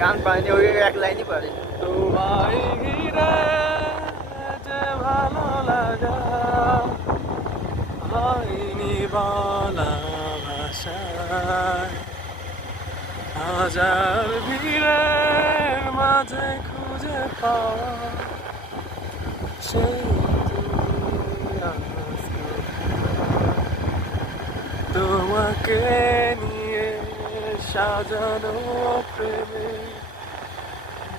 গান পাইনি ওই এক লাইনই পারি। তোমায় ঘিরে যে ভালো লাগা হয়নি বলা ভাষায়, হাজার ভিড়ের মাঝে খুঁজে পাওয়া সেই তুমি আজ কোথায়? তোমাকে নিয়ে সাজানো প্রেমে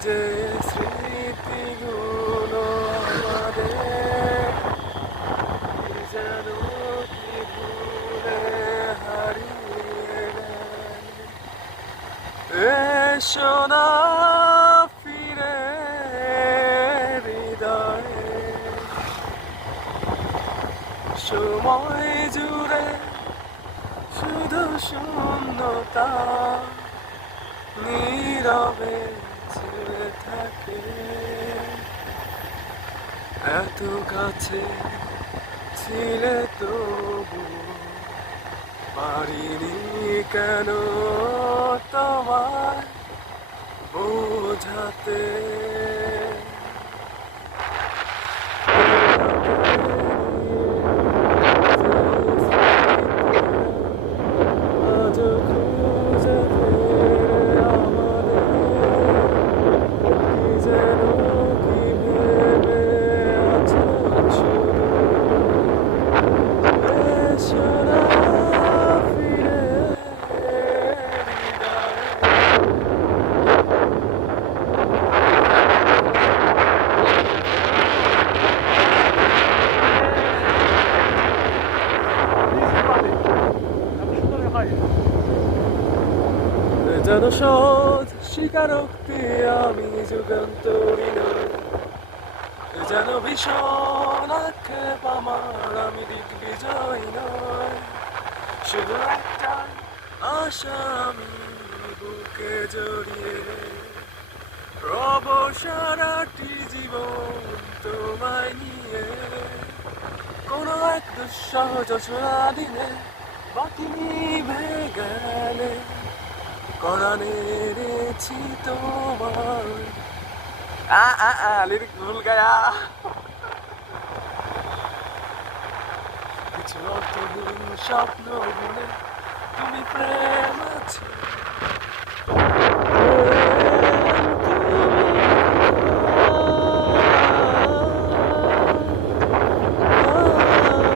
যে স্মৃতিগুলো আমাদের যেন কি ভুলে হারিয়ে গেল। এসো না ফিরে হৃদয়ে, সময় জুড়ে শুধু শূন্যতা নীরবে ছেড়ে থাকে। এত কাছে ছিলে তবু পারিনি কেন তোমায় বোঝাতে। আজও খুঁজে ফেরে আমাদের কি যেন কি ভেবে আছো শুধু। এসো না ফিরে হৃদয়ে। যেন সহজ স্বীকারোক্তি আমি যুগান্তরী নই, যেন ভীষণ আক্ষেপ আমার আমি দিগ্বিজয়ী নয়। শুধু একটা আশা আমি বুকে জড়িয়ে রব সারাটি জীবন তোমায় নিয়ে। কোনো এক দুঃসহ জোছনা দিনে বাতি নিভে গেলে কোরআনে রেছি তোমার। লিরিক ভুল গায়া। কিছু অর্থহীন স্বপ্ন বুনে তুমি প্রেম আছে